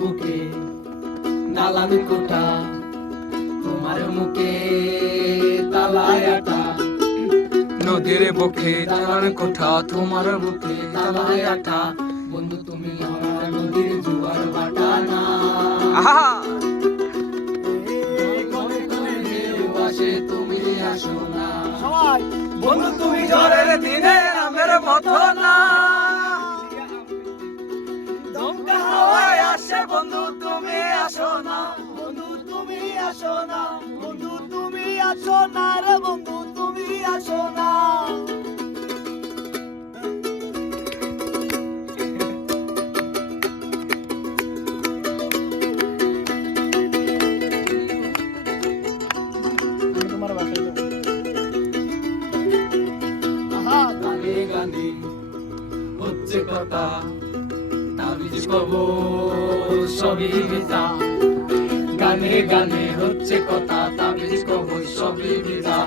বুকে দালান কোঠা, তোমার মুখে তালায়াটা। নদীর বুকে দালান কোঠা, তোমার বুকে তালায়াটা, বন্ধু তুমি আমার নদীর জোয়ার ভাটা না। আহা কোনে কোনে ঢেউ আসে, তুমি আসো না। সবাই বন্ধু তুমি ঝড়ের দিনে আমের মতো না, দমকা হাওয়ায় আসে বন্ধু তুমি আসো না। বন্ধু তুমি আসো না, বন্ধু তুমি আসো না রে বন্ধু তুমি আসো না। আমি তোমার বাসায় যাবো। আহা গানে গানে হচ্ছে কথা, তাবিজ কবর সবই মিথ্যা। গানে গানে হচ্ছে কথা, তাবিজ কবর সবই মিথ্যা।